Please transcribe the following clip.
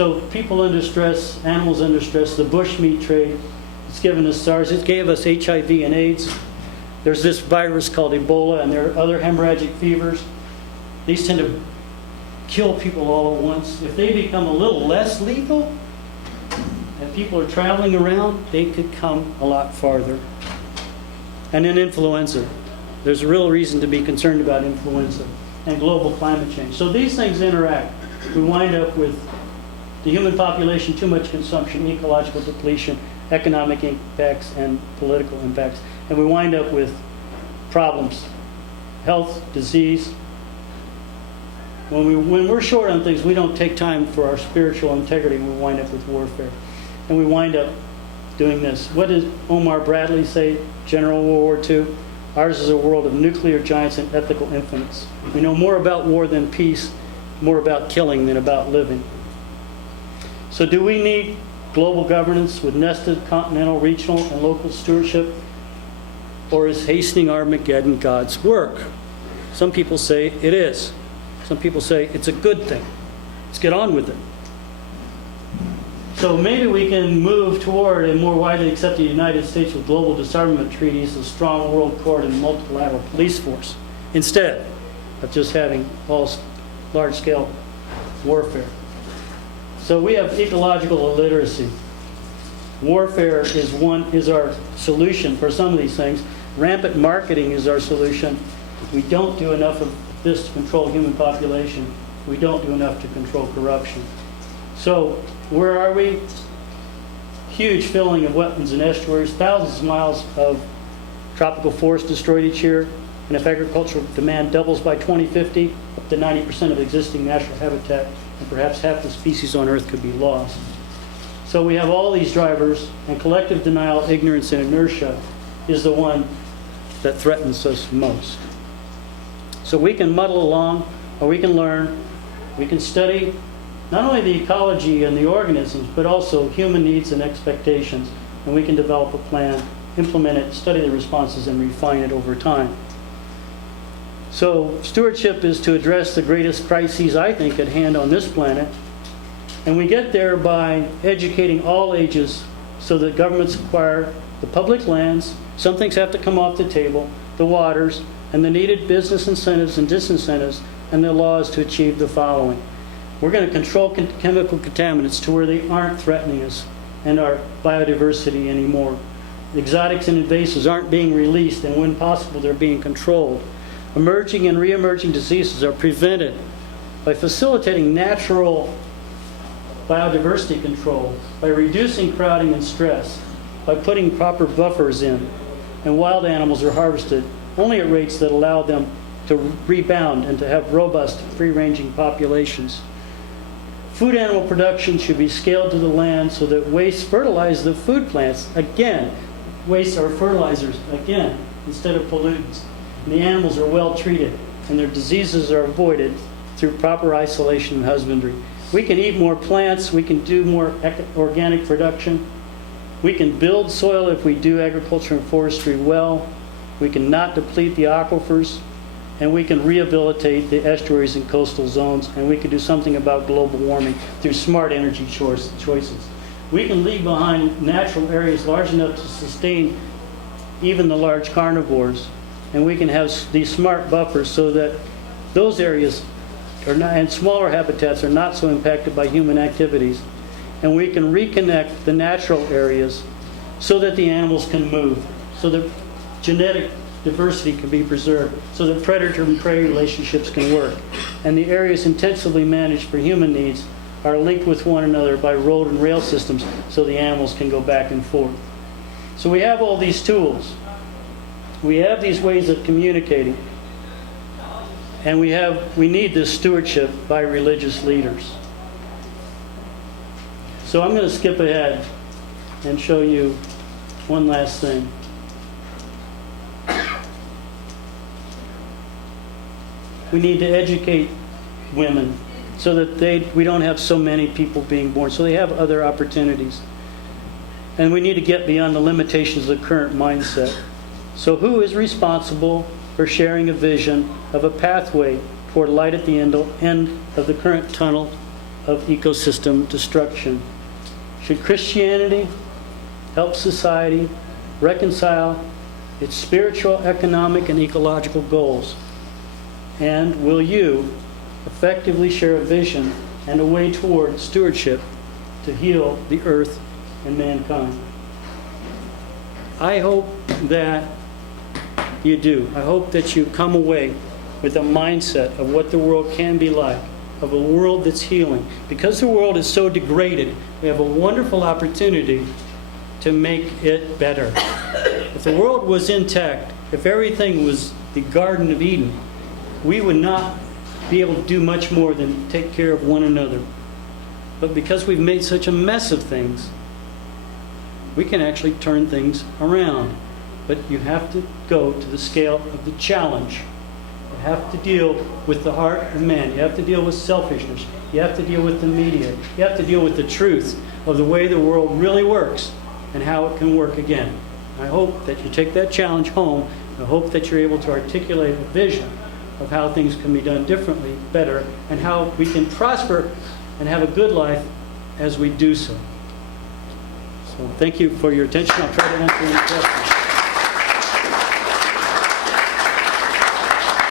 So people under stress, animals under stress, the bushmeat trade, it's given us SARS, it gave us HIV and AIDS. There's this virus called Ebola, and there are other hemorrhagic fevers. These tend to kill people all at once. If they become a little less lethal, and people are traveling around, they could come a lot farther. And then influenza. There's a real reason to be concerned about influenza and global climate change. So these things interact. We wind up with the human population, too much consumption, ecological depletion, economic impacts, and political impacts. And we wind up with problems, health, disease. When we're short on things, we don't take time for our spiritual integrity, and we wind up with warfare. And we wind up doing this. What did Omar Bradley say, General World War II? Ours is a world of nuclear giants and ethical infinites. We know more about war than peace, more about killing than about living. So do we need global governance with nested continental, regional, and local stewardship? Or is hastening Armageddon God's work? Some people say it is. Some people say it's a good thing. Let's get on with it. So maybe we can move toward a more widely accepted United States with global disarmament treaties, a strong world court, and multilateral police force, instead of just having all large-scale warfare. So we have ecological illiteracy. Warfare is our solution for some of these things. Rampant marketing is our solution. We don't do enough of this to control human population. We don't do enough to control corruption. So where are we? Huge filling of wetlands and estuaries, thousands of miles of tropical forest destroyed each year. And if agricultural demand doubles by 2050, up to 90% of existing natural habitat and perhaps half the species on Earth could be lost. So we have all these drivers, and collective denial, ignorance, and inertia is the one that threatens us most. So we can muddle along, or we can learn, we can study not only the ecology and the organisms, but also human needs and expectations, and we can develop a plan, implement it, study the responses, and refine it over time. So stewardship is to address the greatest crises, I think, at hand on this planet, and we get there by educating all ages so that governments acquire the public lands, some things have to come off the table, the waters, and the needed business incentives and disincentives, and the laws to achieve the following. We're going to control chemical contaminants to where they aren't threatening us and our biodiversity anymore. Exotics and invasives aren't being released, and when possible, they're being controlled. Emerging and re-emerging diseases are prevented by facilitating natural biodiversity control, by reducing crowding and stress, by putting proper buffers in, and wild animals are harvested only at rates that allow them to rebound and to have robust, free-ranging populations. Food animal production should be scaled to the land so that waste fertilize the food plants. Again, wastes are fertilizers, again, instead of pollutants. And the animals are well treated, and their diseases are avoided through proper isolation and husbandry. We can eat more plants, we can do more organic production, we can build soil if we do agriculture and forestry well, we can not deplete the aquifers, and we can rehabilitate the estuaries and coastal zones, and we can do something about global warming through smart energy choices. We can leave behind natural areas large enough to sustain even the large carnivores, and we can have these smart buffers so that those areas are not, and smaller habitats are not so impacted by human activities. And we can reconnect the natural areas so that the animals can move, so that genetic diversity can be preserved, so that predator and prey relationships can work. And the areas intensively managed for human needs are linked with one another by road and rail systems so the animals can go back and forth. So we have all these tools. We have these ways of communicating. And we need this stewardship by religious leaders. So I'm going to skip ahead and show you one last thing. We need to educate women so that we don't have so many people being born, so they have other opportunities. And we need to get beyond the limitations of the current mindset. So who is responsible for sharing a vision of a pathway toward light at the end of the current tunnel of ecosystem destruction. Should Christianity help society reconcile its spiritual, economic, and ecological goals? And will you effectively share a vision and a way toward stewardship to heal the earth and mankind? I hope that you do. I hope that you come away with a mindset of what the world can be like, of a world that's healing. Because the world is so degraded, we have a wonderful opportunity to make it better. If the world was intact, if everything was the Garden of Eden, we would not be able to do much more than take care of one another. But because we've made such a mess of things, we can actually turn things around. But you have to go to the scale of the challenge. You have to deal with the heart of man. You have to deal with selfishness. You have to deal with the media. You have to deal with the truth of the way the world really works and how it can work again. I hope that you take that challenge home. I hope that you're able to articulate a vision of how things can be done differently, better, and how we can prosper and have a good life as we do so. So thank you for your attention. I'll try to answer any questions.